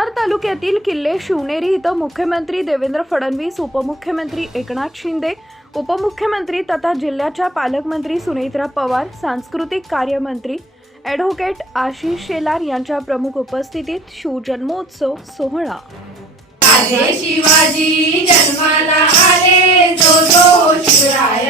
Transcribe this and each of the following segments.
जुन्नर तालुक्यातील किल्ले शिवनेरी इथं मुख्यमंत्री देवेंद्र फडणवीस उपमुख्यमंत्री एकनाथ शिंदे उपमुख्यमंत्री तथा जिल्ह्याच्या पालकमंत्री सुनेत्रा पवार सांस्कृतिक कार्यमंत्री ॲडव्होकेट आशिष शेलार यांच्या प्रमुख उपस्थितीत शिवजन्मोत्सव सोहळा. शिवाजी जन्माला आले जो जो शिवराय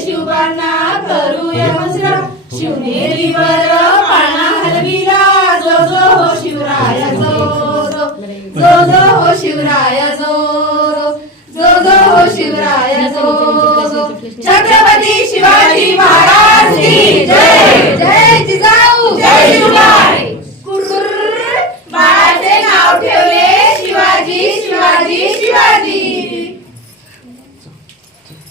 राजे शिवांना करूया मुद्रा शिवनेरीवर पाळणा हलविला. जो जो हो शिवराया जो जो. जो जो हो शिवराया जो जो. जो जो हो शिवराया जो जो. छत्रपती शिवाजी महाराज.